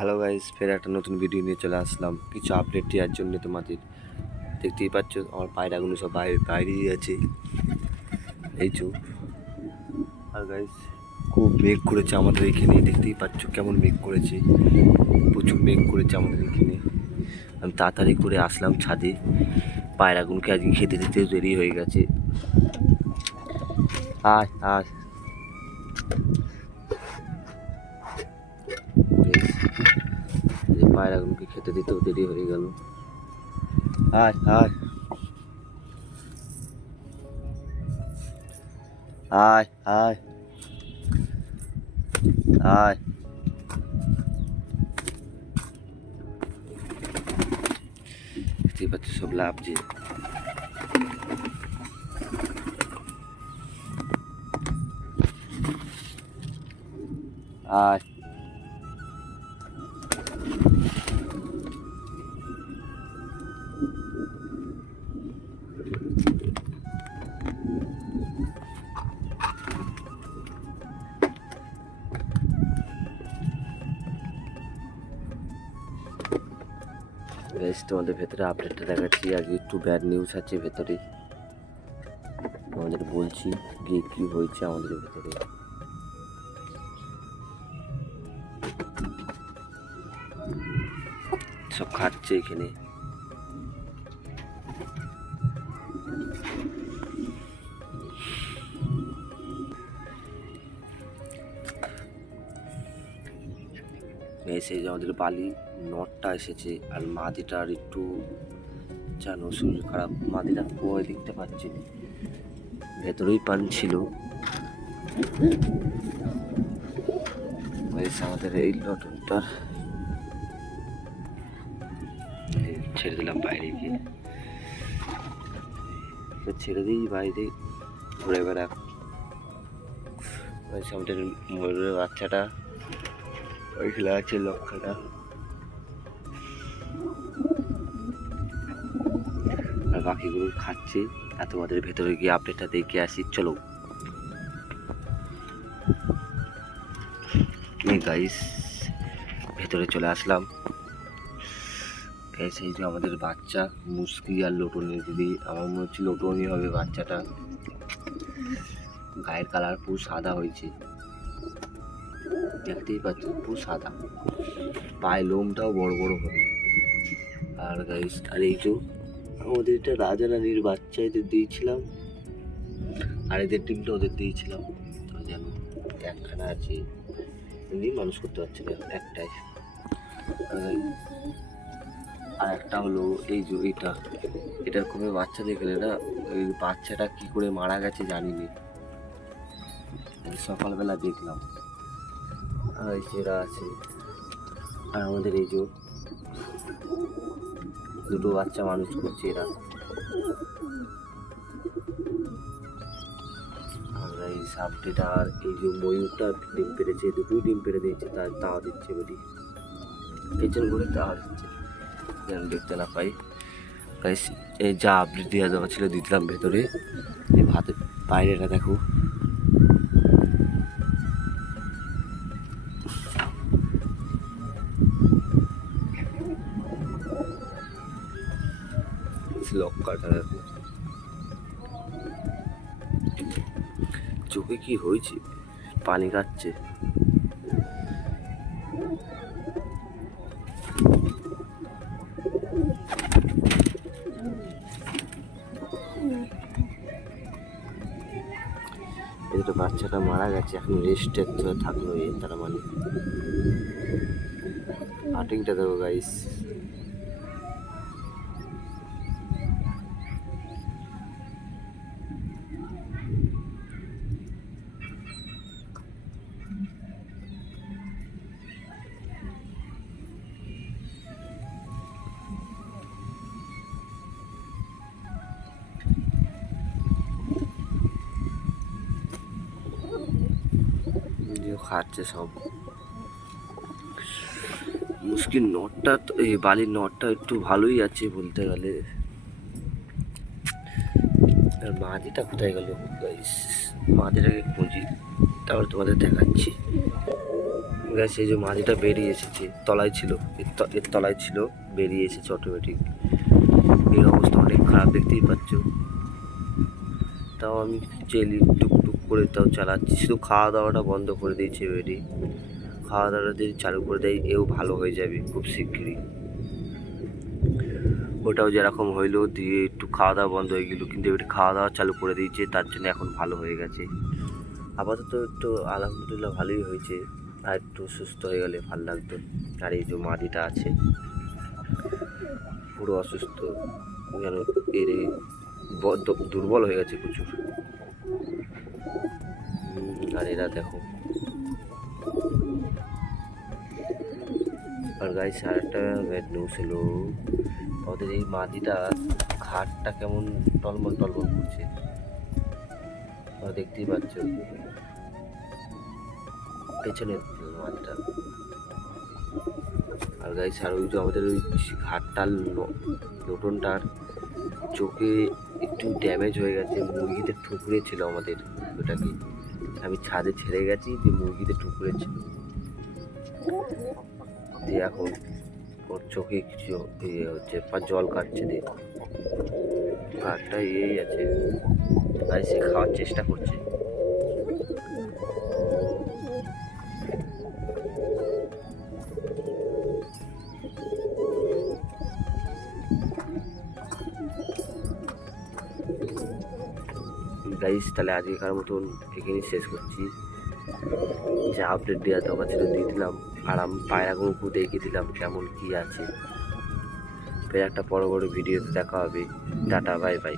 Hello guys, ফের একটা নতুন ভিডিও নিয়ে চলে আসলাম কিছু আপডেট দেওয়ার জন্য। তোমাদের দেখতেই পাচ্ছ আমার পায়রাগুলো সব বাইরেই আছে এই চো। আর গাইস খুব মেঘ করেছে আমাদের এখানে, দেখতেই পাচ্ছ কেমন মেঘ করেছে, প্রচুর মেঘ করেছে আমাদের এখানে। আমি তাড়াতাড়ি করে আসলাম ছাদে, পায়রাগুলোকে আজকে খেতে দিতে দেরি হয়ে গেছে। আয় আয় পায়রাগুলোকে খেতে দিতেও দেরি হয়ে গেল। আয় আয় আয় আয় আয় দেখতেই পাচ্ছ সব লাফছে। আয় গাইস তোমাদের ভেতরে আপডেটটা দেখাচ্ছি। আজকে একটু ব্যাড নিউজ আছে ভেতরে, তোমাদের বলছি গিয়ে কি হয়েছে আমাদের ভেতরে। সব খাচ্ছে এখানে। এসে যে আমাদের বালি নটটা এসেছে, আর মাদিটার একটু জানো শরীর খারাপ, মাদিটা কুয়োয় দেখতে পাচ্ছি, ভেতরেই পানি ছিল। আমাদের এই লটনটার ছেড়ে দিলাম বাইরে গিয়ে, ছেড়ে দিই বাইরে ঘুরে বেড়া। আমাদের ময়ূরের বাচ্চাটা ওই খেলা আছে, লক্ষাটা আর বাকিগুলো খাচ্ছে। আর তোমাদের ভেতরে গিয়ে আপডেটটা দেখে আসি, চলো গাইস। ভেতরে চলে আসলাম। সেই যে আমাদের বাচ্চা মুস্কি আর লোটনি দিদি, আমার মনে হচ্ছে লোটনি হবে বাচ্চাটা। গায়ের কালার পুরো সাদা হয়েছে, দেখতেই পাচ্ছ পুরো সাদা, পায়ে লোমটাও বড় বড় হবে। আর গাইস আর এই যে আমাদের এটা রাজা রানীর বাচ্চা, এদের দিয়েছিলাম, আর এদের ডিমটা ওদের দিয়েছিলাম। যেন একখানা আছে, এমনি মানুষ করতে পারছে না, একটাই। আর একটা হলো এই যে এটার খুবই বাচ্চা দেখলে না, ওই বাচ্চাটা কি করে মারা গেছে জানিনি, সকালবেলা দেখলাম। আর সেরা আছে। আর আমাদের এই যে দুটো বাচ্চা মানুষ করছে এরা। আর এই সাপটিটা আর এই যে ময়ূরটা ডিম পেড়েছে, দুটোই ডিম পেড়ে দিয়েছে, তার তাওয়া দিচ্ছে বেরি, পেছন করে তাওয়া দিচ্ছে যেন দেখতে না পাই। গাইস এই যা আপডেট দেওয়া দেওয়া ছিল দিয়ে দিলাম ভেতরে। এই ভাতের বাইরেটা দেখো, লক্কাটা দেখো, চোখে কি হয়েছে, পানি খাচ্ছে। এটা বাচ্চাটা মারা গেছে, এখন রেস্টে থাকলো তার মানে। কাটিংটা দেখো গাইস, খাচ্ছে সব। মুশকিল নটটা, এই বালির নটটা একটু ভালোই আছে বলতে গেলে। আর মাদিটা কোথায় গেল গাইস, মাদিটাকে খুঁজি, তারপর তোমাদের দেখাচ্ছি। গ্যাস এই যে মাটিটা বেরিয়ে এসেছে, তলায় ছিল, এর তলায় ছিল, বেরিয়ে এসেছে অটোমেটিক। এর অবস্থা অনেক খারাপ, দেখতেই পাচ্ছ। তাও আমি চেলি টুকটুক করে তাও চালাচ্ছি, শুধু খাওয়া দাওয়াটা বন্ধ করে দিয়েছে বেরি। খাওয়া দাওয়াটা যদি চালু করে দেয় এও ভালো হয়ে যাবে খুব শিগগিরই। ওটাও যেরকম হইলো দিয়ে একটু খাওয়া দাওয়া বন্ধ হয়ে গেলো, কিন্তু এবারে খাওয়া দাওয়া চালু করে দিয়েছে, তার জন্য এখন ভালো হয়ে গেছে। আপাতত একটু আলহামদুলিল্লাহ ভালোই হয়েছে, আর একটু সুস্থ হয়ে গেলে ভালো লাগতো। আর এই যে মাটিটা আছে পুরো অসুস্থ, যেন এর দুর্বল হয়ে গেছে প্রচুর। আর এরা দেখো। আর গাইস আর একটা ব্যাড নিউজ হলো, আমাদের এই মাটিটা ঘাটটা কেমন টলমল টলমল করছে, দেখতেই পাচ্ছ পেছনের মাটিটা। আর গাইস আর ওই যে আমাদের ওই ঘাটটার লোটনটার চোখে একটু ড্যামেজ হয়ে গেছে, মুরগিতে ঠুকরে ছিল আমাদের ওটাকে। আমি ছাদে ছেড়ে গেছি যে মুরগিতে ঠুকরে ছিল, দিয়ে এখন ওর চোখে কিছু হচ্ছে, জল কাটছে, দিয়ে ঘাটটা এই আছে। তাই সে খাওয়ার চেষ্টা করছে। গাইস তাহলে আজকেকার মতন এখানেই শেষ করছি। যে আপডেট দেওয়া দরকার ছিল দিয়ে দিলাম, আর আমি পায়রাগুলোকে দেখিয়ে দিলাম কেমন কি আছে। ফের একটা বড় ভিডিওতে দেখা হবে। Tata, bye bye.